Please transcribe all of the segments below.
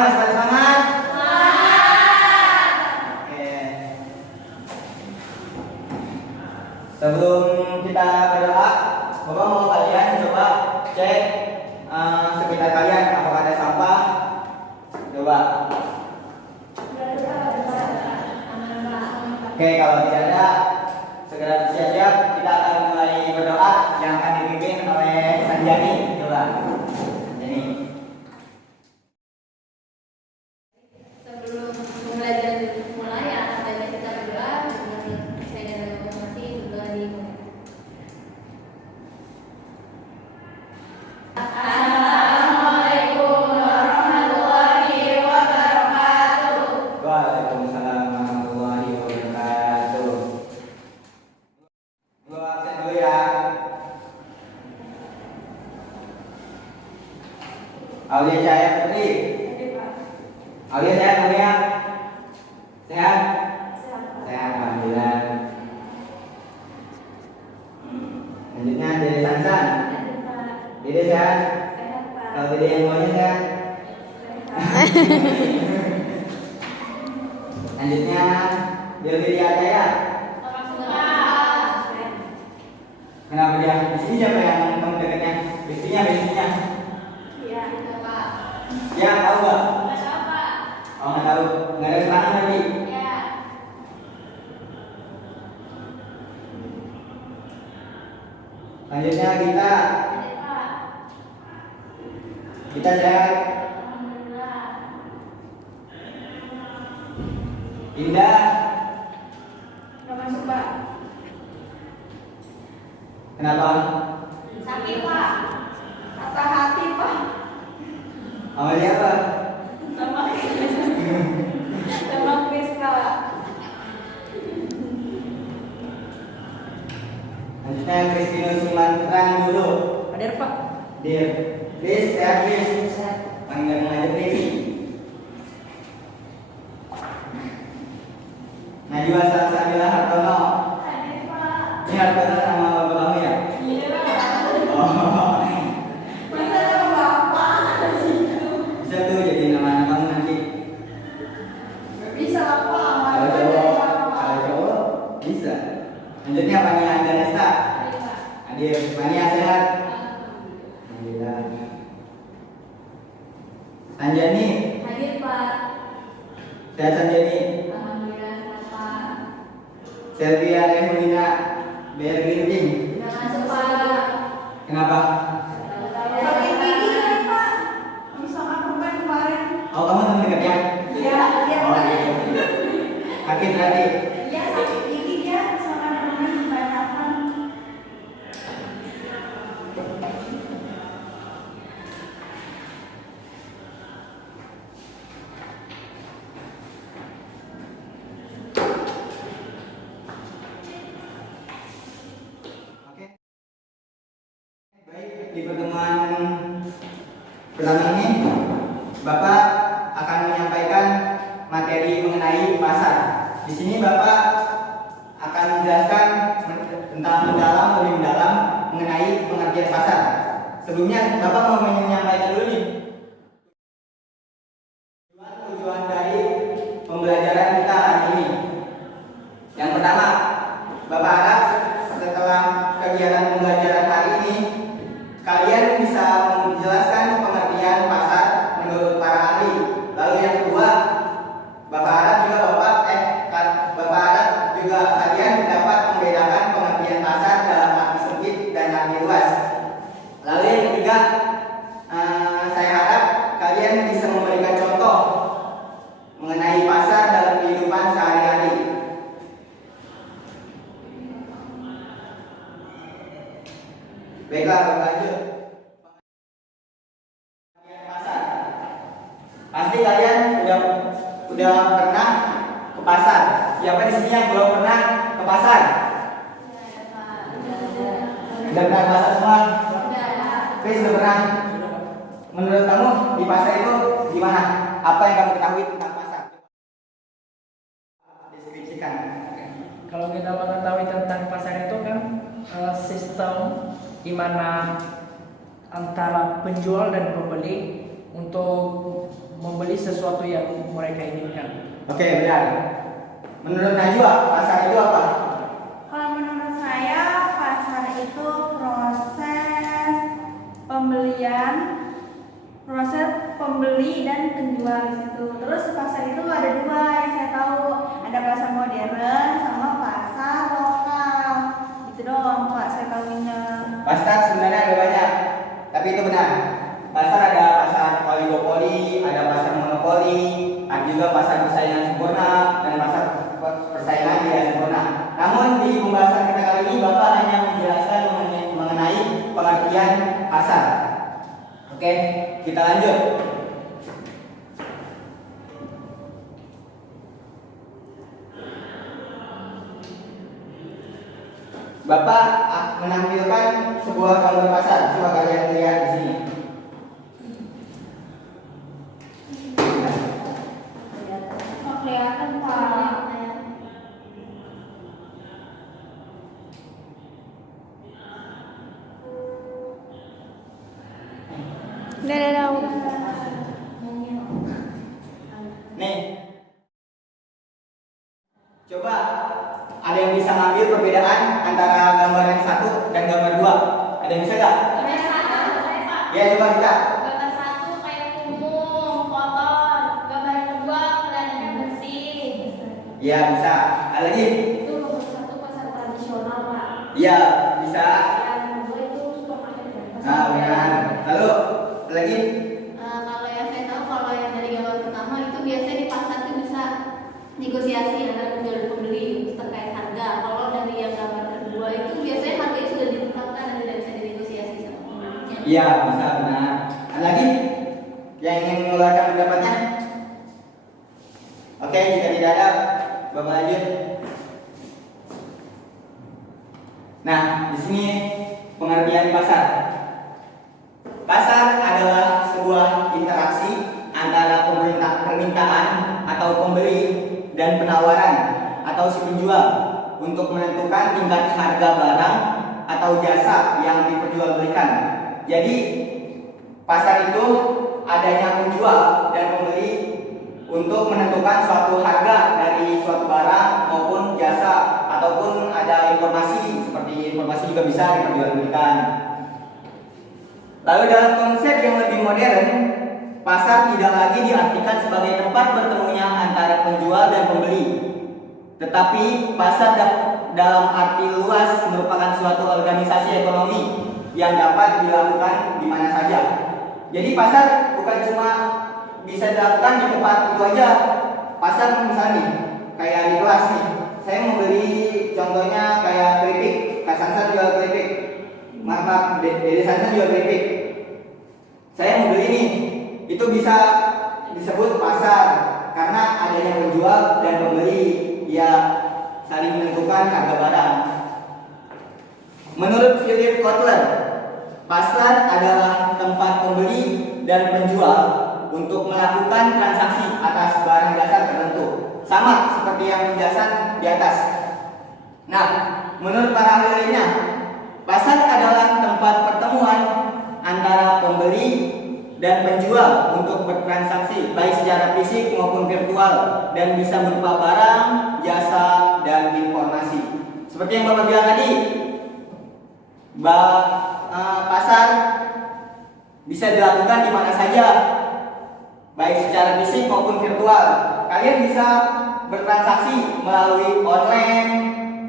masih pada semangat? Semangat. Oke. Sebelum kita berdoa, Bapak mau kalian coba cek sekitar kalian apakah ada sampah. Coba. Oke, kalau tidak ada, segera bersiap-siap. Kita akan mulai berdoa yang akan dipimpin oleh Sanjani. Coba, Sanjani. Sebelum pembelajaran dimulai, alangkah baiknya kita berdoa dengan saya dan masing-masing berdoa di Assalamualaikum warahmatullahi wabarakatuh. Waalaikumsalam warahmatullahi wabarakatuh. Gua absen dulu ya. Aulia Cahaya Putri. Aulia sehat, Aulia? Sehat? Sehat, alhamdulillah. Lanjutnya Dede Sansan. Dede sehat? Kalau Dede yang maunya sehat? Lanjutnya Delvia Ataya. Kenapa dia? Di sini siapa yang teman dekatnya? Bestinya. Iya, Pak. Ya, tahu nggak? Nggak tahu, Pak. Oh, nggak tahu. Nggak ada keterangan lagi. Iya. Lanjutnya kita. Ada, Pak. Kita sehat. Alhamdulillah. Indah. Nggak masuk, Pak. Kenapa? Sakit, Pak. Patah hati, Pak. Amalia apa? Sama sama Kriska, Pak. Lanjutnya Kristinus Simantrang dulu. Hadir Pak. Dir. Chris, sehat Chris? Panggil aja Chris. Najwa Salsabila Hartono. Hadir, Pak. Ini Hartono sama bapak kamu ya? Iya, Pak. Oh. Masa ada bapak? Bisa tuh jadi nama anak kamu nanti. Bisa, Pak. Kalau cowok bisa. Lanjutnya Pania Anjanesta. Hadir. Pania sehat? Alhamdulillah. Sanjani. Hadir, Pak. Sehat Sanjani? Alhamdulillah, Pak. Selvia Evelina Berginting. Nggak masuk, Pak. Kenapa? Sakit gigi kan, Pak? Misalkan kemarin kemarin. Oh, kamu teman dekatnya? Iya, iya. Oh, iya. Sakit berarti? Iya, sakit gigi dia. Misalkan kemarin kebanyakan. Oke. Baik, di pertemuan pertama ini Bapak akan menyampaikan materi mengenai pasar. Di sini Bapak akan menjelaskan tentang lebih mendalam mengenai pengertian pasar. Sebelumnya Bapak mau menyampaikan dulu nih tujuan dari pembelajaran kita hari ini. Yang pertama, Bapak harap setelah kegiatan pembelajaran hari ini kalian bisa menjelaskan pengertian pasar menurut para ahli. Lalu yang kedua, Bapak harap juga kalian dapat membedakan pengertian pasar dalam arti sempit dan arti luas. Lalu yang ketiga, saya harap kalian bisa memberikan contoh mengenai pasar dalam kehidupan sehari-hari. Baiklah, lanjut. Pasar. Pasti kalian udah pernah ke pasar. Siapa di sini yang belum pernah ke pasar? Udah pernah ke pasar semua? Chris udah pernah. Menurut kamu di pasar itu gimana? Apa yang kamu ketahui tentang pasar? Deskripsikan. Kalau kita mengetahui tentang pasar itu kan sistem di mana antara penjual dan pembeli untuk membeli sesuatu yang mereka inginkan. Oke, benar. Menurut Najwa, pasar itu apa? Kalau menurut saya pasar itu proses pembelian, proses pembeli dan penjual di situ. Terus pasar itu ada dua yang saya tahu, ada pasar modern sama pasar lokal. Gitu doang Pak saya tahunya. Pasar sebenarnya ada banyak, tapi itu benar. Pasar ada pasar oligopoli, ada pasar monopoli, ada juga pasar persaingan sempurna dan pasar persaingan tidak sempurna. Namun di pembahasan kita kali ini Bapak hanya menjelaskan mengenai pengertian pasar. Oke, kita lanjut. Bapak menampilkan sebuah gambar pasar. Coba kalian lihat di sini. Oh, kelihatan Pak. Nih, coba ada yang bisa ngambil perbedaan antara gambar yang satu dan gambar dua? Ada yang bisa nggak? Saya Pak. Ya, coba kita. Gambar satu kayak kumuh, kotor. Gambar yang kedua kelihatannya bersih. Ya, bisa. Ada lagi? Itu nomor satu pasar tradisional Pak. Ya, bisa. Yang kedua itu supermarket dan pasar Nah, modern. benar. Lalu ada lagi? Kalau yang saya tahu, kalau yang dari gambar pertama itu biasanya di pasar itu bisa negosiasi antara penjual dan pembeli terkait harga. Kalau dari yang gambar kedua itu biasanya harganya sudah ditetapkan dan tidak bisa dinegosiasi sama pembelinya. Iya, bisa, benar. Ada lagi yang ingin mengeluarkan pendapatnya? Oke, jika tidak ada, Bapak lanjut. Nah, di sini pengertian pasar. Pasar adalah sebuah interaksi antara permintaan atau pembeli dan penawaran atau si penjual untuk menentukan tingkat harga barang atau jasa yang diperjualbelikan. Jadi, pasar itu adanya penjual dan pembeli untuk menentukan suatu harga dari suatu barang maupun jasa, ataupun ada informasi, seperti informasi juga bisa diperjualbelikan. Lalu dalam konsep yang lebih modern, pasar tidak lagi diartikan sebagai tempat bertemunya antara penjual dan pembeli. Tetapi pasar dalam arti luas merupakan suatu organisasi ekonomi yang dapat dilakukan di mana saja. Jadi pasar bukan cuma bisa dilakukan di tempat itu aja. Pasar misalnya nih, kayak di kelas nih, saya mau beli contohnya kayak keripik, Kak Sansan jual keripik, maaf, Dede Sansan jual keripik. Saya mau beli nih, itu bisa disebut pasar karena adanya penjual dan pembeli ya saling menentukan harga barang. Menurut Philip Kotler, pasar adalah tempat pembeli dan penjual untuk melakukan transaksi atas barang jasa tertentu, sama seperti yang penjelasan di atas. Nah, menurut para ahli lainnya, pasar adalah tempat pertemuan antara pembeli dan penjual untuk bertransaksi baik secara fisik maupun virtual dan bisa berupa barang, jasa, dan informasi. Seperti yang Bapak bilang tadi, pasar bisa dilakukan di mana saja, baik secara fisik maupun virtual. Kalian bisa bertransaksi melalui online,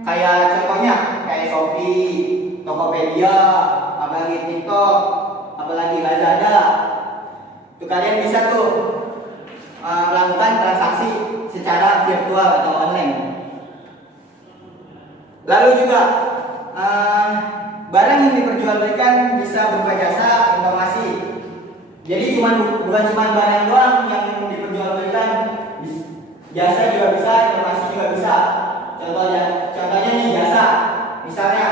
kayak contohnya kayak Shopee, Tokopedia, apalagi TikTok, apalagi Lazada. Itu kalian bisa tuh melakukan transaksi secara virtual atau online. Lalu juga barang yang diperjualbelikan bisa berupa jasa, informasi. Jadi bukan cuma barang doang yang diperjualbelikan, jasa juga bisa, informasi juga bisa. Contohnya nih jasa, misalnya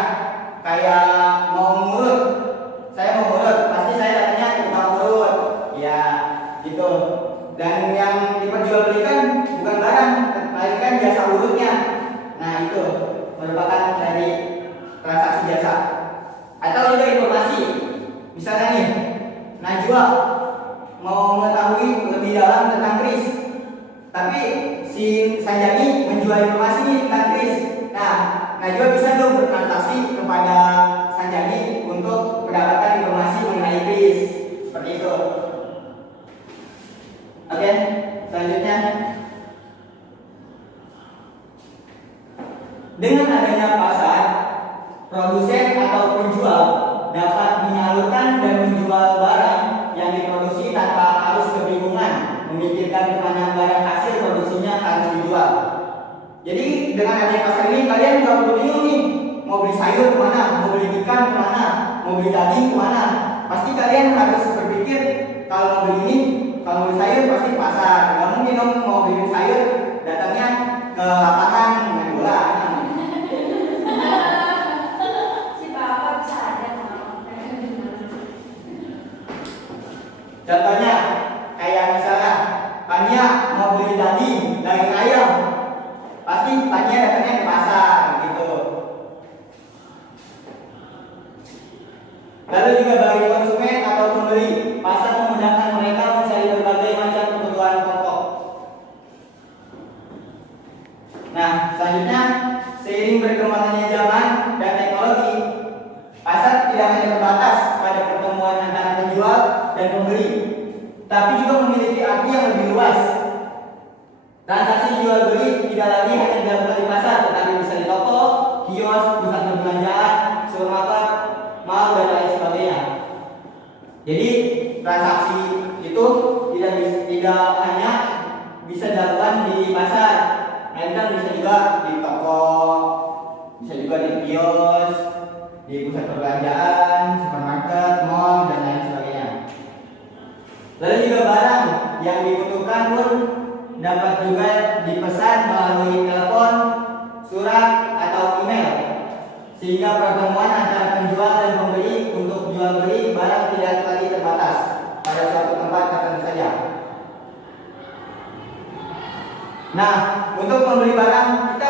kayak mau ngurut, saya mau ngurut, pasti saya datangnya ke tukang urut, ya gitu. Dan yang diperjualbelikan bukan barang, melainkan jasa urutnya. Nah itu merupakan dari transaksi jasa. Atau juga informasi, misalnya nih, Najwa mau mengetahui lebih dalam tentang tapi si Sanjani menjual informasi nih tentang Kris. Nah, Najwa bisa dong bertransaksi kepada Sanjani untuk mendapatkan informasi mengenai Kris. Seperti itu. Oke, selanjutnya. Dengan adanya pasar, produsen atau penjual dapat menyalurkan dan menjual barang yang diproduksi tanpa harus kebingungan memikirkan kemana barang hasil produksinya harus dijual. Jadi dengan adanya pasar ini kalian nggak perlu bingung nih mau beli sayur kemana, mau beli ikan kemana, mau beli daging kemana. Pasti kalian harus berpikir kalau mau beli ini, kalau beli sayur pasti pasar. Nggak mungkin dong mau beli sayur datangnya ke lapangan main bola. Si bapak bisa ada. Contohnya kayak misalnya Tania mau beli daging ayam, pasti Tania datangnya ke pasar gitu. Lalu juga bagi konsumen atau pembeli, pasar memudahkan mereka mencari berbagai macam kebutuhan pokok. Nah, selanjutnya seiring berkembangnya zaman dan teknologi, pasar tidak hanya terbatas pada pertemuan antara penjual dan pembeli, tapi juga memiliki arti yang lebih luas. Transaksi jual beli tidak lagi hanya dilakukan di pasar, tetapi bisa di toko, kios, pusat perbelanjaan, supermarket, mal dan lain sebagainya. Jadi transaksi itu tidak hanya bisa dilakukan di pasar, melainkan bisa juga di toko, bisa juga di kios, di pusat perbelanjaan, supermarket, mal dan lain sebagainya. Lalu juga barang yang dibutuhkan pun dapat juga dipesan melalui telepon, surat atau email, sehingga pertemuan antara penjual dan pembeli untuk jual beli barang tidak lagi terbatas pada suatu tempat tertentu saja. Nah, untuk membeli barang kita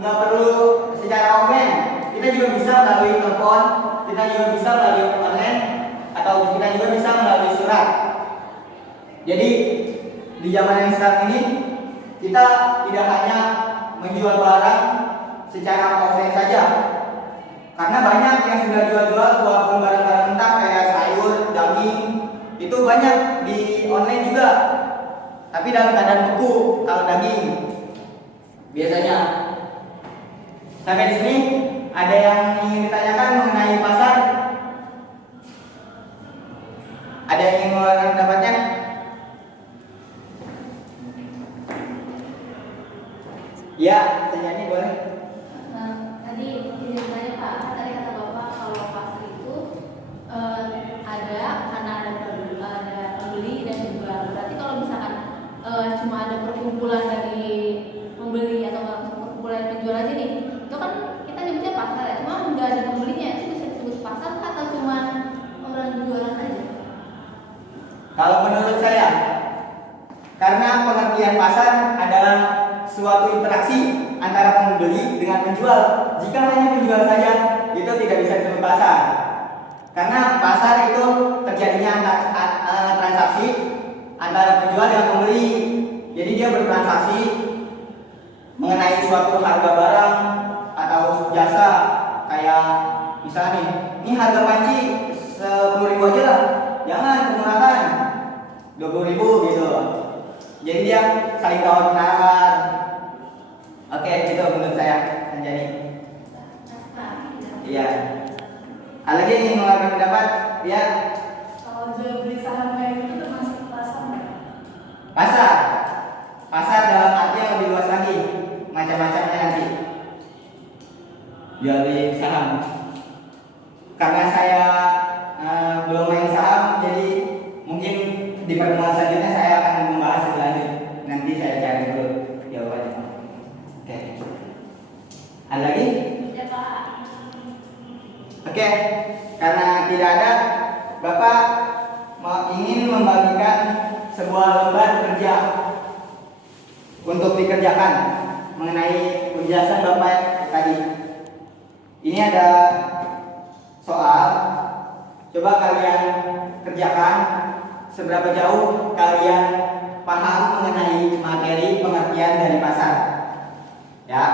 nggak perlu secara offline, kita juga bisa melalui telepon, kita juga bisa melalui online, atau kita juga bisa melalui surat. Jadi di zaman yang sekarang ini kita tidak hanya menjual barang secara offline saja, karena banyak yang sudah jual-jual walaupun barang-barang mentah kayak sayur, daging itu banyak di online juga, tapi dalam keadaan beku kalau daging biasanya. Sampai di sini ada yang ingin ditanyakan mengenai pasar? Ada yang ingin mengeluarkan pendapatnya? Ya, Sanjani boleh. Tadi izin saya Pak, tadi kata Bapak kalau pasar itu ada karena ada pembeli dan penjual. Berarti kalau misalkan cuma ada perkumpulan dari pembeli atau perkumpulan penjual aja nih, itu kan kita nyebutnya pasar ya. Cuma nggak ada pembelinya, itu bisa disebut pasar atau cuma orang jualan aja? Kalau menurut saya, karena pengertian pasar adalah suatu interaksi antara pembeli dengan penjual. Jika hanya penjual saja, itu tidak bisa disebut pasar. Karena pasar itu terjadinya transaksi antara penjual dan pembeli. Jadi dia bertransaksi mengenai suatu harga barang atau jasa. Kayak misalnya nih, ini harga panci 10.000 aja lah, jangan menggunakan 20.000 gitu. Jadi dia saling tawar menawar. Oke, itu menurut saya, Sanjani. Iya. Ada lagi yang mengeluarkan pendapat? Ya. Kalau jual beli saham kayak gitu termasuk pasar nggak? Pasar. Pasar dalam arti yang lebih luas lagi, macam-macamnya nanti. Jual beli saham. Karena saya belum main saham, jadi mungkin di pertemuan selanjutnya saya akan membahas lebih lanjut. Nanti saya cari dulu jawabannya. Oke. Ada lagi? Ya Pak. Oke. Karena tidak ada, Bapak ingin membagikan sebuah lembar kerja untuk dikerjakan mengenai penjelasan Bapak tadi. Ini ada soal. Coba kalian kerjakan seberapa jauh kalian paham mengenai pengertian dari pasar. Ya.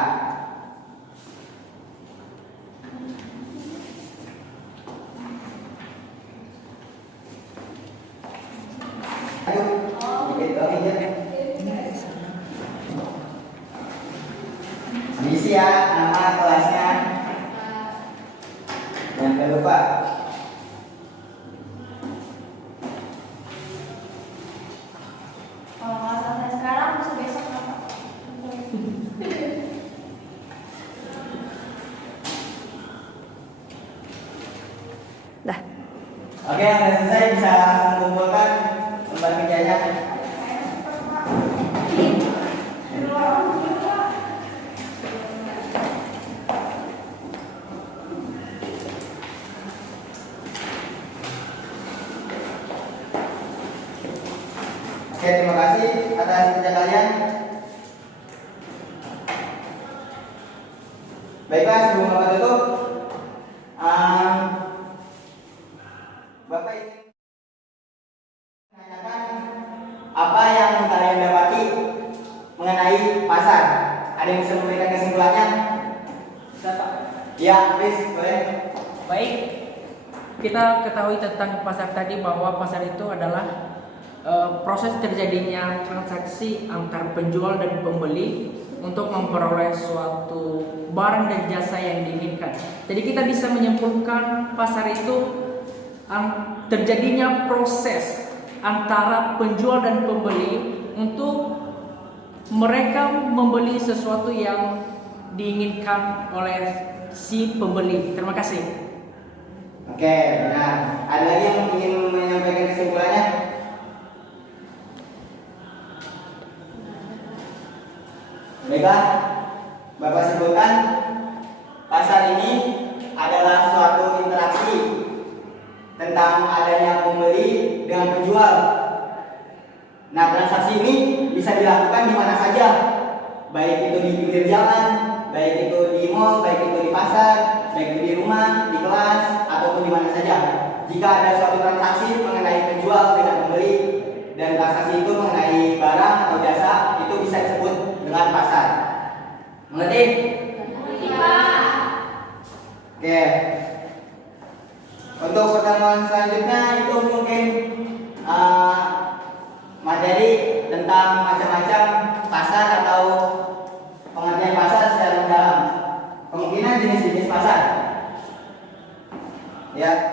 Ayo, dikit doang aja. Isi ya nama kelasnya. Jangan lupa. Kalau nggak selesai sekarang bisa besok apa? Oke, udah selesai, bisa langsung kumpulkan lembar kerjanya. Oke, terima kasih atas kerja kalian. Baiklah, sebelum Bapak tutup, Bapak ingin menanyakan apa yang kalian dapati mengenai pasar. Ada yang bisa memberikan kesimpulannya? Siapa? Ya, please, boleh. Baik, kita ketahui tentang pasar tadi bahwa pasar itu adalah proses terjadinya transaksi antar penjual dan pembeli untuk memperoleh suatu barang dan jasa yang diinginkan. Jadi kita bisa menyimpulkan pasar itu terjadinya proses antara penjual dan pembeli untuk mereka membeli sesuatu yang diinginkan oleh si pembeli. Terima kasih. Oke, benar. Ada lagi yang ingin menyampaikan kesimpulannya? Baiklah, Bapak sebutkan pasar ini adalah suatu interaksi tentang adanya pembeli dengan penjual. Nah, transaksi ini bisa dilakukan di mana saja, baik itu di pinggir jalan, baik itu di mall, baik itu di pasar, baik itu di rumah, di kelas, ataupun di mana saja. Jika ada suatu transaksi mengenai penjual dengan pembeli dan transaksi itu mengenai barang atau jasa, itu bisa disebut dengan pasar. Mengerti? Oke. Untuk pertemuan selanjutnya itu mungkin materi tentang macam-macam pasar atau pengertian pasar secara mendalam. Kemungkinan jenis-jenis pasar. Ya.